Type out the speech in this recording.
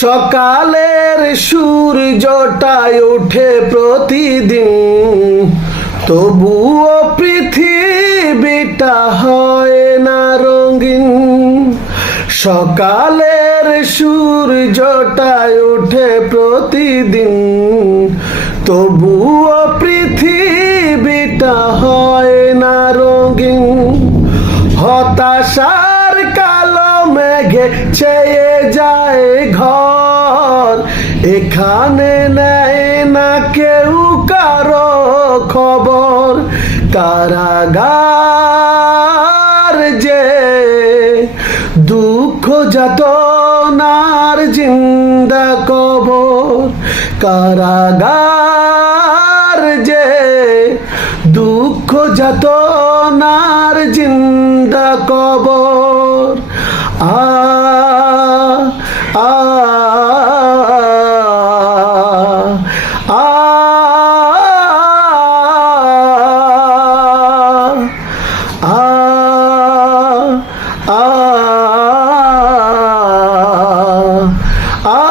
সকালের সূর্যটাই ওঠে প্রতিদিন, তবুও পৃথিবীটা হয় না রঙিন। সকালের সূর্যটাই ওঠে প্রতিদিন, তবুও পৃথিবীটা হয় না রঙিন। হতাশার কালো মেঘে ছেয়ে যায় ঘর, এখানে নেয় না কেউ কারো খবর। কারাগার যে দুঃখ যাতনার জিন্দা কবর, কারাগার যে দুঃখ যাতনার জিন্দা কবর। আ আ আ আ আ আ